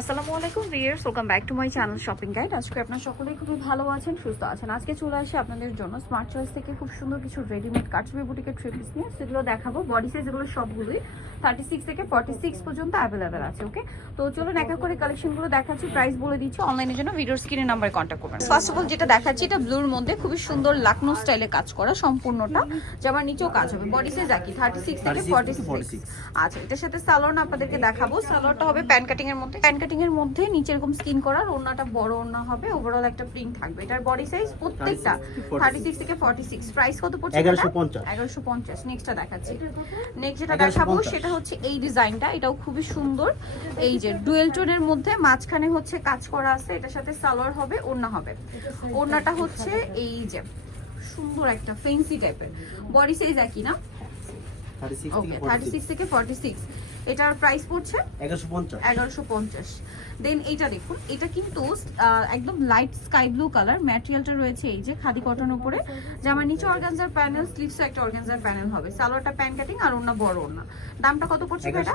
আসসালামু আলাইকুম viewers, welcome back to my channel shopping guide. আজকে আপনারা সকলেই খুবই ভালো আছেন, সুস্থ আছেন। আজকে চলে আসি আপনাদের জন্য স্মার্ট চয়েস থেকে খুব সুন্দর কিছু রেডিমেড কাটছবি বুটিকের থ্রি পিস নিয়ে। সেগুলো দেখাবো। বডি সাইজ এগুলো সবগুলোই 36 থেকে 46 পর্যন্ত অ্যাভেলেবেল আছে। ওকে, তো চলুন এক এক করে কালেকশনগুলো দেখাচ্ছি, প্রাইস বলে দিচ্ছি। অনলাইনের জন্য ভিডিওর স্ক্রিনে নাম্বারে কন্ট্যাক্ট করবেন। ফার্স্ট অফ অল যেটা দেখাচ্ছি, এটা ব্লুর মধ্যে খুবই সুন্দর লাকনো স্টাইলে কাজ করা, সম্পূর্ণটা জামার নিচেও কাজ হবে। বডি সাইজ একই 36 থেকে 46। আচ্ছা, এটার সাথে সালোয়ার আপনাদেরকে দেখাবো। সালোয়ারটা হবে প্যান কাটিং এর মধ্যে, প্যান কাটিং এর মধ্যে নিচে এরকম স্কিন করার, ওড়নাটা বড় ওড়না হবে, ওভারঅল একটা প্রিন্ট থাকবে। এটার বডি সাইজ প্রত্যেকটা 36 থেকে 46। প্রাইস কত পড়ছে? 1150। নেক্সটটা দেখাচ্ছি। নেক্সট যেটা দেখাবো সেটা হচ্ছে এই ডিজাইনটা, এটাও খুবই সুন্দর। এই যে ডুয়েল টোনের মধ্যে মাঝখানে হচ্ছে কাজ করা আছে। এটার সাথে সালোয়ার হবে, ওড়না হবে। ওড়নাটা হচ্ছে এই যে সুন্দর একটা ফেন্সি টাইপের। বডি সাইজ একই না? ওকে, 36 থেকে 46। এটার প্রাইস পড়ছে 1150। দেন এইটা দেখুন, এটা কিন্তু একদম লাইট স্কাই ব্লু কালার, ম্যাটেরিয়ালটা রয়েছে এই যে খাদি কটন উপরে। জামার নিচে অর্গানজার প্যানেল, স্লিভসও একটা অর্গানজার প্যানেল হবে। সালোয়ারটা প্যান কাটিং আর ওড়না বড় ওড়না। দামটা কত পড়ছে এটা?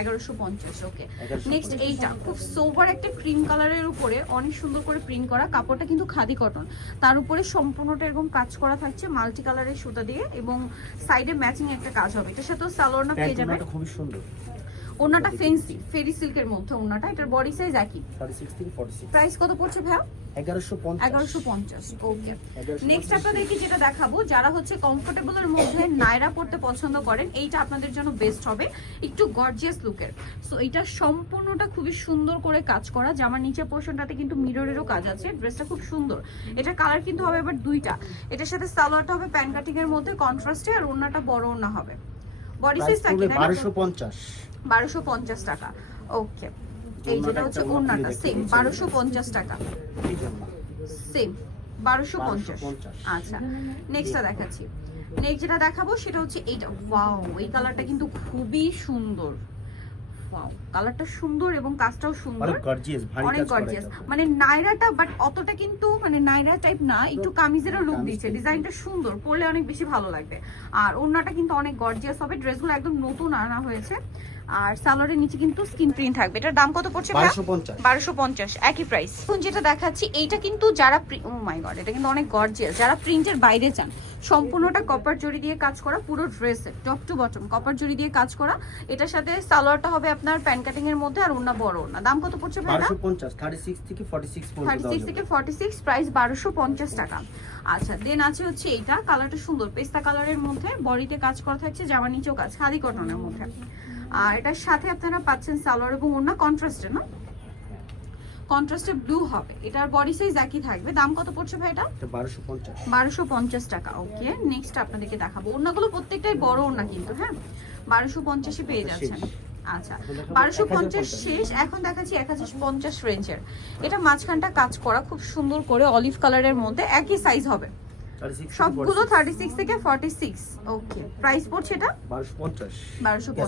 1150। ওকে, নেক্সট এইটা খুব সোবার একটা ক্রিম কালারের উপরে অনেক সুন্দর করে প্রিন্ট করা, কাপড়টা কিন্তু খাদি কটন, তার উপরে সম্পূর্ণটা এরকম কাজ করা থাকছে মাল্টি কালারের সুতা দিয়ে, এবং সাইডে ম্যাচিং একটা কাজ হবে। এটার সাথেও সালোয়ার না পেয়ে যাবে। খুবই সুন্দর। ওনাটা ফেন্সি ফেরি সিল্কের মধ্যে ওনাটা। এটার বডি সাইজ একই 36 থেকে 46। প্রাইস কত পড়ছে ভাইয়া? 1150। ওকে, নেক্সট আপনাদেরকে যেটা দেখাবো, যারা হচ্ছে কমফোর্টেবলের মধ্যে নায়রা পড়তে পছন্দ করেন, এইটা আপনাদের জন্য বেস্ট হবে, একটু গর্জিয়াস লুকের। সো এটা সম্পূর্ণটা খুবই সুন্দর করে কাজ করা। জামার নিচে পোর্শনটাতে কিন্তু মিররেরও কাজ আছে। ড্রেসটা খুব সুন্দর। এটা কালার কিন্তু হবে এবার দুইটা। এটার সাথে সালোয়ারটা হবে প্যান কাটিং এর মধ্যে কন্ট্রাস্টে, আর ওড়নাটা বড় ওড়না হবে। বডি সাইজ থাকবে 1250 টাকা। ওকে, এই যেটা হচ্ছে ওড়নাটা সেম 1250 টাকা, সেম 1250। আচ্ছা, নেক্সটটা দেখাচ্ছি। নেক্সট যেটা দেখাবো সেটা হচ্ছে এইটা। ওয়াও, এই কালারটা কিন্তু খুবই সুন্দর। ওয়াও, কালারটা সুন্দর এবং কাজটাও সুন্দর, অনেক গর্জিয়াস। মানে নাইরাটা, বাট অতটা কিন্তু মানে নাইরা টাইপ না, একটু কামিজেরও লুক দিচ্ছে। ডিজাইনটা সুন্দর, পরলে অনেক বেশি ভালো লাগবে। আর ওড়নাটা কিন্তু অনেক গর্জিয়াস হবে। ড্রেসগুলো একদম নতুন আনা হয়েছে। আর সালোয়ারের নিচে কিন্তু স্কিন প্রিন্ট থাকবে। এটার দাম কত পড়ছে? 1250, একই প্রাইস। এখন যেটা দেখাচ্ছি, এইটা কিন্তু যারা ও মাই গড, এটা কিন্তু অনেক গর্জিয়াস। যারা প্রিন্টের বাইরে চান, সম্পূর্ণটা কপার জরি দিয়ে কাজ করা, পুরো ড্রেসে টপ টু বটম কপার জরি দিয়ে কাজ করা। এটার সাথে সালোয়ারটা হবে আপনার প্যান কাটিং এর মধ্যে, আর ওড়না বড় ওড়না। দাম কত পড়ছে ভাই? 36 থেকে 46, প্রাইস 1250 টাকা। আচ্ছা, দেন আছে হচ্ছে এইটা, কালারটা সুন্দর পেস্তা কালারের মধ্যে, বডিতে কাজ করা থাকছে, জামা নিচেও কাজ, খাদি কটনের মধ্যে। আর এটার সাথে আপনারা পাচ্ছেন সালোয়ার এবং ওড়না কন্ট্রাস্টে, না কন্ট্রাস্টে ব্লু হবে। এটার বডি সাইজ একই থাকবে। দাম কত পড়ছে ভাই এটা? 1250 টাকা। ওকে, নেক্সট আপনাদেরকে দেখাবো। ওড়নাগুলো প্রত্যেকটাই বড় ওড়না কিন্তু, হ্যাঁ 1250 পেয়ে যাচ্ছেন। আচ্ছা, 1250 শেষ। এখন দেখাচ্ছি 1050 রেঞ্জের। এটা মাঝখানটা কাজ করা খুব সুন্দর করে অলিভ কালারের মধ্যে, একই সাইজ হবে সবগুলো 36 থেকে 46। ওকে, প্রাইস পড়ছে এটা 1250।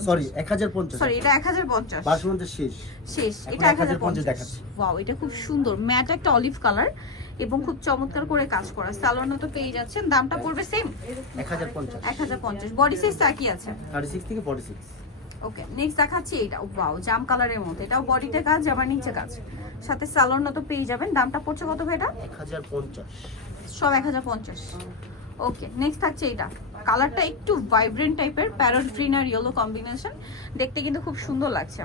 সরি 1050। সরি, এটা 1050। 1250 শেষ। এটা 1050 দেখাচ্ছি। ওয়াও, এটা খুব সুন্দর ম্যাট একটা অলিভ কালার এবং খুব চমৎকার করে কাজ করা। সালোয়ার তো পেয়ে যাচ্ছেন। দামটা পড়বে সেম 1050। বডি সাইজ একই আছে 36 থেকে 46। ওকে, নেক্সট দেখাচ্ছি এইটা। ওয়াও, জাম কালারের মধ্যে, এটাও বডিতে কাজ, আবার নিচে কাজ, সাথে সালোয়ার তো পেয়ে যাবেন। দামটা পড়ছে কত ভাই এটা? 1050। সব 1050। ওকে, নেক্সট থাকছে এটা। কালারটা একটু ভাইব্রেন্ট টাইপের, প্যারট গ্রিন আর ইয়েলো কম্বিনেশন, দেখতে কিন্তু খুব সুন্দর লাগছে।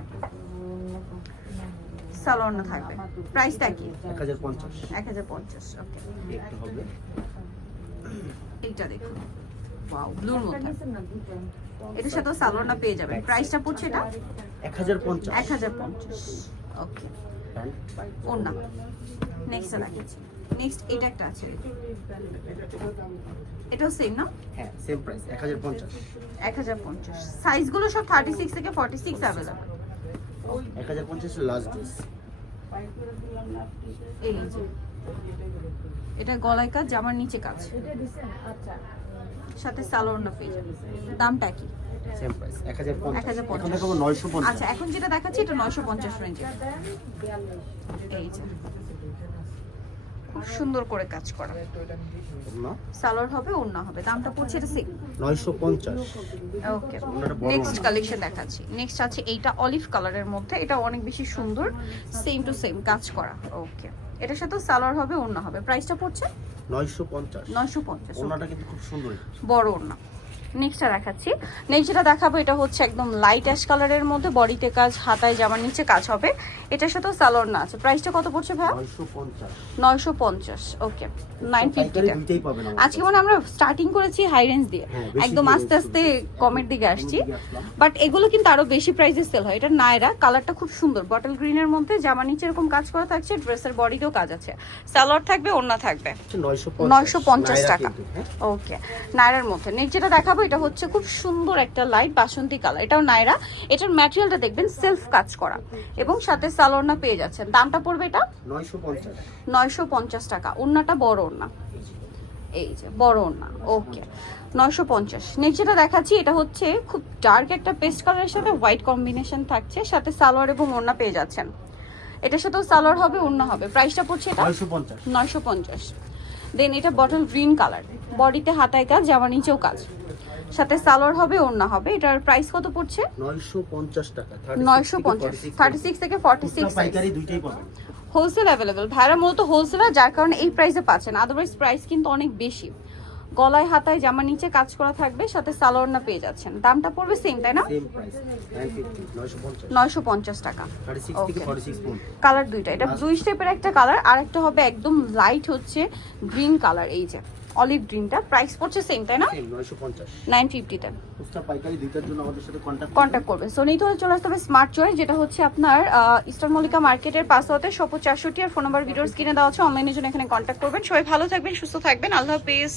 সালোয়ার না থাকবে, প্রাইসটা কি? 1050। ওকে, একটা হবে এইটা দেখুন। ওয়াও, ব্লুর মধ্যে, এটার সাথে সালোয়ার না পেয়ে যাবেন। প্রাইসটা পড়ছে এটা 1050। ওকে, ওড়না। নেক্সট দেখাচ্ছি। নেক্সট এটা একটা আছে, এটাও সেম না? হ্যাঁ, সেম প্রাইস 1050। সাইজগুলো সব 36 থেকে 46 अवेलेबल। 1050 last dress. এই যে এটা গলায় কাজ, জামার নিচে কাজ, সাথে সালোয়ার না পেয়ে যাবেন। দামটা কি? Same price 1050। 1050। এখন দেখাবো 950। আচ্ছা, এখন যেটা দেখাচ্ছি এটা 950 রেঞ্জে। এই যে খুব সুন্দর করে কাজ করা। না সালোয়ার হবে, ওড়না হবে, দামটা পড়ছে এটা সেম। 950। ওকে, ওনাটা বড় নেক্সট ওড়না। কালেকশন দেখাচ্ছি। নেক্সট আছে এইটা অলিভ কালারের মধ্যে, এটা অনেক বেশি সুন্দর, সেম টু সেম কাজ করা। ওকে, এটার সাথে সালোয়ার হবে, ওড়না হবে, প্রাইসটা পড়ছে 950। 950। ওনাটা কিন্তু খুব সুন্দর। বড় ওড়না। নেক্সটটা দেখাচ্ছি। নেক্সট যেটা দেখাবো এটা হচ্ছে একদম লাইট অ্যাশ কালারের মধ্যে, বডিতে কাজ, হাতায় জামার নিচে কাজ হবে। এটার সাথেও সালোয়ার না আছে। প্রাইসটা কত পড়ছে ভাই? 950। 950। ওকে, 950 টাকা। দুইটাই পাবেন আজকে মানে আমরা স্টার্টিং করেছি হাই রেঞ্জ দিয়ে, হ্যাঁ, বেশি একদম দিয়ে আস্তে আস্তে কমের দিকে আসছি। কমের দিকে আসলাম। বাট এগুলো কিন্তু আরো বেশি প্রাইসে সেল হয়। এটা নায়রা, কালারটা খুব সুন্দর, বটল গ্রিনের মধ্যে, জামা নিচে এরকম কাজ করা থাকছে, ড্রেসের বডিতেও কাজ আছে, সালোয়ার থাকবে, ওড়না থাকবে। 950 টাকা। ওকে, নায়রার মধ্যে নেক্সট যেটা দেখাবো এটা হচ্ছে খুব সুন্দর একটা লাইট বাসন্তী কালার, এটাও নায়রা। এটার ম্যাটেরিয়ালটা দেখবেন সেলফ কাজ করা এবং সাথে সালোয়ার না পেয়ে যাচ্ছেন। দামটা পড়বে এটা 950। 950 টাকা। ওড়নাটা বড় ওড়না, এই যে বড় ওড়না। ওকে, 950। নেক্সট যেটা দেখাচ্ছি এটা হচ্ছে খুব ডার্ক একটা পেস্ট কালারের সাথে হোয়াইট কম্বিনেশন থাকছে, সাথে সালোয়ার এবং ওড়না পেয়ে যাচ্ছেন। এটার সাথেও সালোয়ার হবে, ওড়না হবে, প্রাইসটা পড়ছে এটা 950। 950। দেন এটা বটল গ্রিন কালার, বডিতে হাতায় কাজ, জামা নিচেও কাজ, সাথে সালোয়ার হবে, ওড়না হবে। এটার প্রাইস কত পড়ছে? 950 টাকা। 950। 36 থেকে 46 সাইজ। পাইকারি দুইটাই পাবেন। Wholesale available. ভাইরা মূলত হোলসেলার, যার কারণে এই প্রাইসে পাচ্ছেন, আদারওয়াইজ প্রাইস কিন্তু অনেক বেশি। গলায় হাতায় জামা নিচে কাজ করা থাকবে, সাথে সালোয়ার না পেয়ে যাচ্ছেন। দামটা পড়বে সেম, তাই না? Same price 950। 950। 950 টাকা। 36 থেকে Okay. 46 পর্যন্ত। কালার দুইটা, এটা ব্লু স্টেপের একটা কালার, আর একটা হবে একদম লাইট হচ্ছে গ্রিন কালার, এই যে অলিভ গ্রিনটা। প্রাইস পড়ছে সেম, তাই না? সেম 950। 950 তে খুচরা পাইকারি দুইটার জন্য আমাদের সাথে কন্ট্যাক্ট করবে। সো নিতে হলে চলে আসতে হবে স্মার্ট চয়েস, যেটা হচ্ছে আপনার ইস্টার্ন মল্লিকা মার্কেটের পাশে হতে 64, আর ফোন নাম্বার ভিডিওস কিনে দেওয়া আছে। অনলাইনের জন্য এখানে কন্ট্যাক্ট করবেন। সবাই ভালো থাকবেন, সুস্থ থাকবেন, আল্লাহ হাফেজ।